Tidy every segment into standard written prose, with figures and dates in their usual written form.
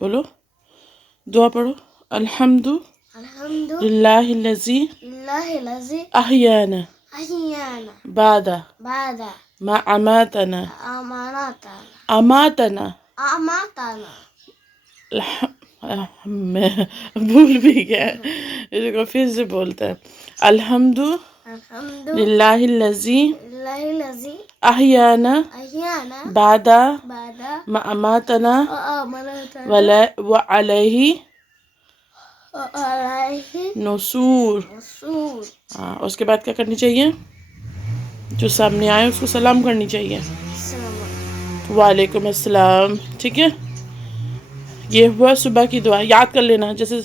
بولو دعا پڑھو. الحمد الحمد للہ الذی للہ الذی احیانا احیانا بعد بعد ما اماتنا اماتنا اماتنا. میں بھول بھی گیا اس کو پھر سے بولتا ہے. الحمد الحمد للہ الذی للہ الذی احیانا احیانا بعد بعد ما اماتنا اماتنا وعلیہ علیہ نصور. نصور. ہاں اس کے بعد کیا کرنی چاہیے؟ جو سامنے آئے اس کو سلام کرنی چاہیے. السلام علیکم. وعلیکم السلام. ٹھیک ہے، یہ ہوا صبح کی دعا. یاد کر لینا، جیسے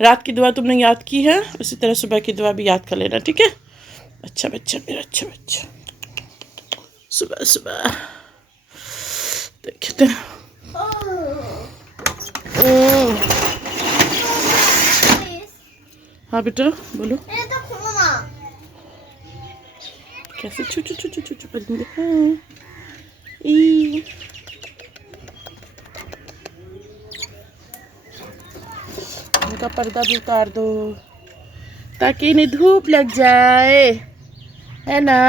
رات کی دعا تم نے یاد کی ہے اسی طرح صبح کی دعا بھی یاد کر لینا. ٹھیک ہے، اچھا بچہ میرا، اچھا بچہ. صبح صبح دیکھتے ہیں. ہاں بیٹا بولو. کیسے چھو چھو چھو چھو چھو چھو پرندے. ہاں ای ان کا پردہ بھی اتار دو تاکہ انہیں دھوپ لگ جائے، ہے نا؟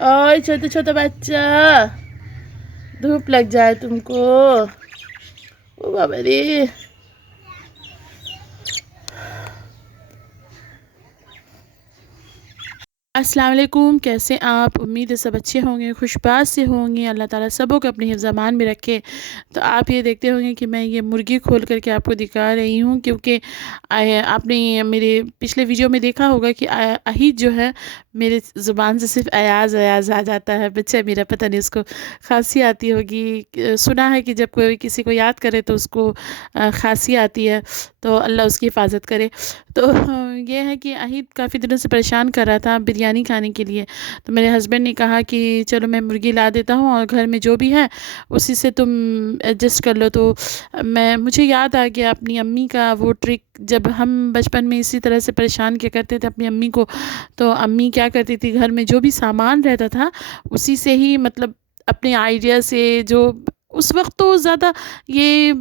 اوئے چھوٹا چھوٹا بچہ، دھوپ لگ جائے تم کو. او بابا رے. السلام علیکم. کیسے آپ؟ امید ہے سب اچھے ہوں گے، خوش باز سے ہوں گے. اللہ تعالیٰ سبوں کو اپنے حفظ امان میں رکھے. تو آپ یہ دیکھتے ہوں گے کہ میں یہ مرغی کھول کر کے آپ کو دکھا رہی ہوں، کیونکہ آپ نے میرے پچھلے ویڈیو میں دیکھا ہوگا کہ اہید جو ہے میرے زبان سے صرف ایاز ایاز آ جاتا ہے. بچہ میرا پتہ نہیں اس کو خاصی آتی ہوگی. سنا ہے کہ جب کوئی کسی کو یاد کرے تو اس کو خاصی آتی ہے، تو اللہ اس کی حفاظت کرے. تو یہ ہے کہ اہید کافی دنوں سے پریشان کر رہا تھا بریانی کھانے کے لیے. تو میرے ہسبینڈ نے کہا کہ چلو میں مرغی لا دیتا ہوں اور گھر میں جو بھی ہے اسی سے تم ایڈجسٹ کر لو. تو مجھے یاد آ گیا اپنی امی کا وہ ٹرک، جب ہم بچپن میں اسی طرح سے پریشان کیا کرتے تھے اپنی امی کو. تو امی کیا کرتی تھی، گھر میں جو بھی سامان رہتا تھا اسی سے ہی، مطلب اپنے آئیڈیا سے، جو اس وقت تو زیادہ یہ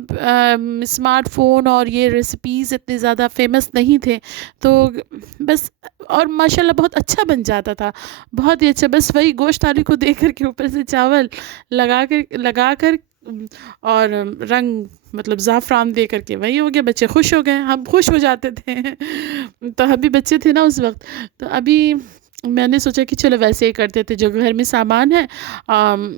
اسمارٹ فون اور یہ ریسیپیز اتنے زیادہ فیمس نہیں تھے، تو بس، اور ماشاءاللہ بہت اچھا بن جاتا تھا، بہت ہی اچھا. بس وہی گوشت آلو کو دے کر کے اوپر سے چاول لگا کر اور رنگ، مطلب زعفران دے کر کے، وہی ہو گیا. بچے خوش ہو گئے، ہم خوش ہو جاتے تھے. تو ہم بھی بچے تھے نا اس وقت. تو ابھی میں نے سوچا کہ چلو ویسے ہی کرتے تھے، جو گھر میں سامان ہے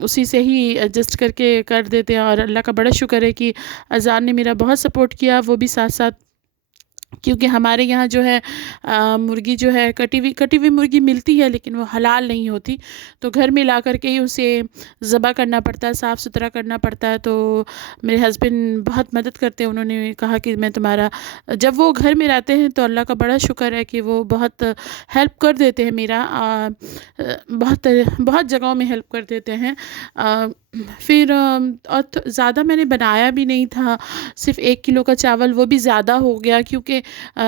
اسی سے ہی ایڈجسٹ کر کے کر دیتے ہیں. اور اللہ کا بڑا شکر ہے کہ اذان نے میرا بہت سپورٹ کیا، وہ بھی ساتھ ساتھ. کیونکہ ہمارے یہاں جو ہے مرغی جو ہے کٹی ہوئی مرغی ملتی ہے، لیکن وہ حلال نہیں ہوتی. تو گھر میں لا کر کے ہی اسے ذبح کرنا پڑتا ہے، صاف ستھرا کرنا پڑتا ہے. تو میرے ہسبینڈ بہت مدد کرتے ہیں. انہوں نے کہا کہ میں تمہارا، جب وہ گھر میں رہتے ہیں تو اللہ کا بڑا شکر ہے کہ وہ بہت ہیلپ کر دیتے ہیں میرا، بہت جگہوں میں ہیلپ کر دیتے ہیں. پھر اور زیادہ میں نے بنایا بھی نہیں تھا، صرف 1 کلو کا چاول، وہ بھی زیادہ ہو گیا کیونکہ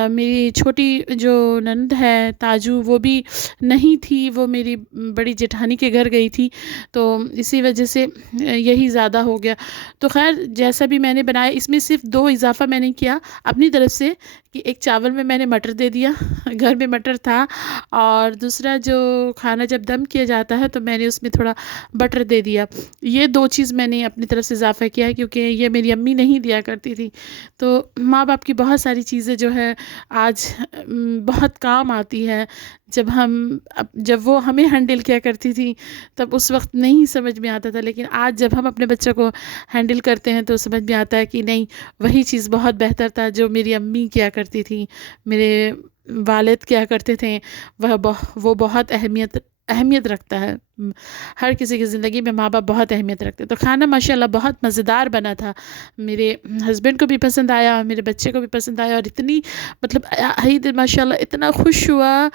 میری چھوٹی جو نند ہے تاجو، وہ بھی نہیں تھی، وہ میری بڑی جیٹھانی کے گھر گئی تھی. تو اسی وجہ سے یہی زیادہ ہو گیا. تو خیر جیسا بھی میں نے بنایا، اس میں صرف 2 اضافہ میں نے کیا اپنی طرف سے، کہ ایک چاول میں نے مٹر دے دیا، گھر میں مٹر تھا. اور دوسرا جو کھانا جب دم کیا جاتا ہے تو میں نے اس میں تھوڑا بٹر دے دیا. یہ 2 چیز میں نے اپنی طرف سے اضافہ کیا ہے، کیونکہ یہ میری امی نہیں دیا کرتی تھی. تو ماں باپ کی بہت ساری چیزیں جو ہے آج بہت کام آتی ہے. جب وہ ہمیں ہینڈل کیا کرتی تھی تب اس وقت نہیں سمجھ میں آتا تھا، لیکن آج جب ہم اپنے بچوں کو ہینڈل کرتے ہیں تو سمجھ میں آتا ہے کہ نہیں، وہی چیز بہت بہتر تھا جو میری امی کیا کرتی تھی، میرے والد کیا کرتے تھے. وہ بہت اہمیت رکھتا ہے. ہر کسی کی زندگی میں ماں باپ بہت اہمیت رکھتے ہیں. تو کھانا ماشاءاللہ بہت مزیدار بنا تھا، میرے ہسبینڈ کو بھی پسند آیا، میرے بچے کو بھی پسند آیا. اور اتنی، مطلب عید ماشاءاللہ اتنا خوش ہوا.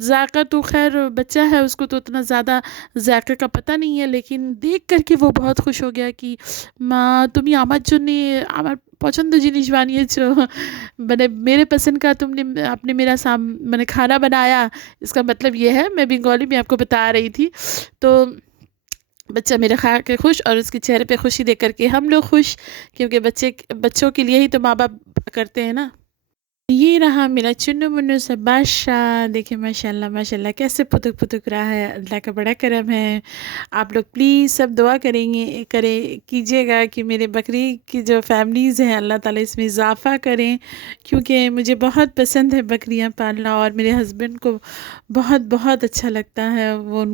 ذائقہ تو خیر بچہ ہے، اس کو تو اتنا زیادہ ذائقے کا پتہ نہیں ہے، لیکن دیکھ کر کے وہ بہت خوش ہو گیا کہ ماں تمہیں آمد جنی আমার পছন্দ জিনিস বানিয়েছো، মানে میرے پسند کا تم نے اپنے میرا کھانا بنایا. اس کا مطلب یہ ہے، میں بنگالی میں آپ کو بتا رہی تھی. تو بچہ میرا کھا کے خوش اور اس کے چہرے پہ خوشی دیکھ کر کے ہم لوگ خوش، کیونکہ بچوں کے لیے ہی تو ماں باپ کرتے ہیں نا۔ یہ رہا میرا چنو منو سا بادشاہ، دیکھیں ماشاء اللہ کیسے پتک پتک رہا ہے، اللہ کا بڑا کرم ہے۔ آپ لوگ پلیز سب دعا کیجیے گا کہ میرے بکری کی جو فیملیز ہیں اللہ تعالیٰ اس میں اضافہ کریں، کیونکہ مجھے بہت پسند ہے بکریاں پالنا، اور میرے ہسبینڈ کو بہت اچھا لگتا ہے۔ وہ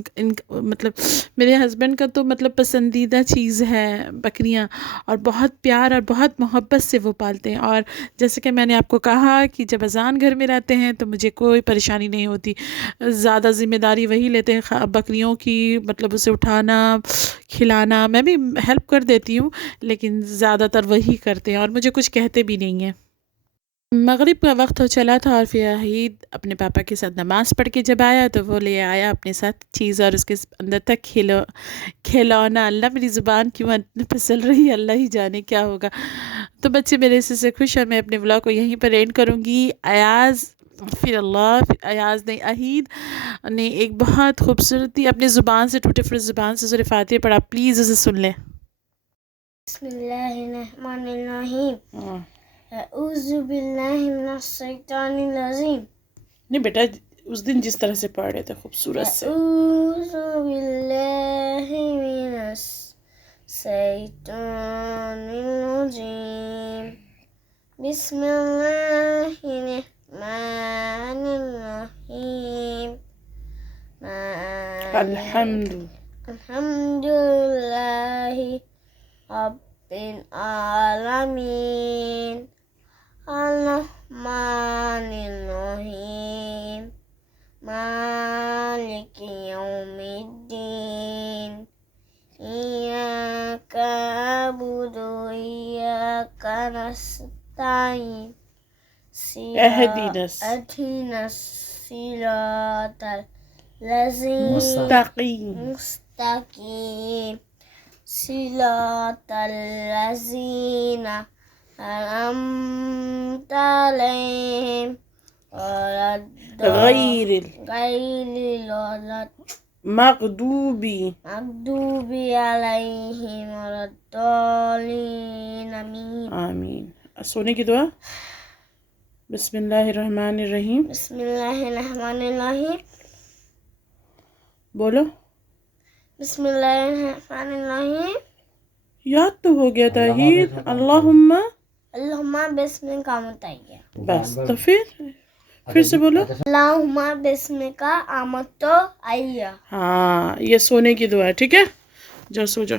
مطلب میرے ہسبینڈ کا تو مطلب پسندیدہ چیز ہے بکریاں، اور بہت پیار اور بہت محبت سے وہ پالتے ہیں۔ اور جیسے کہ میں نے آپ کو کہا کہ جب اذان گھر میں رہتے ہیں تو مجھے کوئی پریشانی نہیں ہوتی، زیادہ ذمہ داری وہی لیتے ہیں بکریوں کی، مطلب اسے اٹھانا کھلانا، میں بھی ہیلپ کر دیتی ہوں لیکن زیادہ تر وہی کرتے ہیں اور مجھے کچھ کہتے بھی نہیں ہیں۔ مغرب کا وقت ہو چلا تھا اور پھر عید اپنے پاپا کے ساتھ نماز پڑھ کے جب آیا تو وہ لے آیا اپنے ساتھ چیز، اور اس کے اندر تک کھلونا، اللہ میری زبان کیوں پھسل رہی ہے، اللہ ہی جانے کیا ہوگا۔ تو بچے میرے سے خوش ہیں۔ میں اپنے ولاگ کو یہیں پر اینڈ کروں گی۔ عہید نے ایک بہت خوبصورتی اپنی زبان سے ٹوٹے پھوٹے زبان سے سورہ فاتحہ پڑھا، پلیز اسے سن لیں۔ بسم اللہ الرحمن الرحیم، اعوذ باللہ من الشیطان الرجیم۔ نہیں بیٹا، اس دن جس طرح سے پڑھ رہے تھے خوبصورت سے۔ اعوذ باللہ من الشیطان الرجیم، بسم اللہ الرحمن الرحیم، الحمد للہ رب العالمین، الرحمن الرحیم، مالک یوم الدین، ایاک نعبد و ایاک نستعین، اہدنا الصراط مستقیم، صراط الذین انعمت علیہم غیر مغضوب علیہم ولا الضالین، آمین۔ سونے کی دعا۔ بسم اللہ الرحمن الرحیم، بسم اللہ الرحمن الرحیم، بولو۔ بسم اللہ الرحمن الرحیم، یاد تو ہو گیا تھا عید، اللہم اللہم بسم کا متعیہ، بس تو پھر سے بولو۔ اللہم بسم کا آمد تو آئیہ۔ ہاں، یہ سونے کی دعا ہے، ٹھیک ہے، جاؤ سو جاؤ۔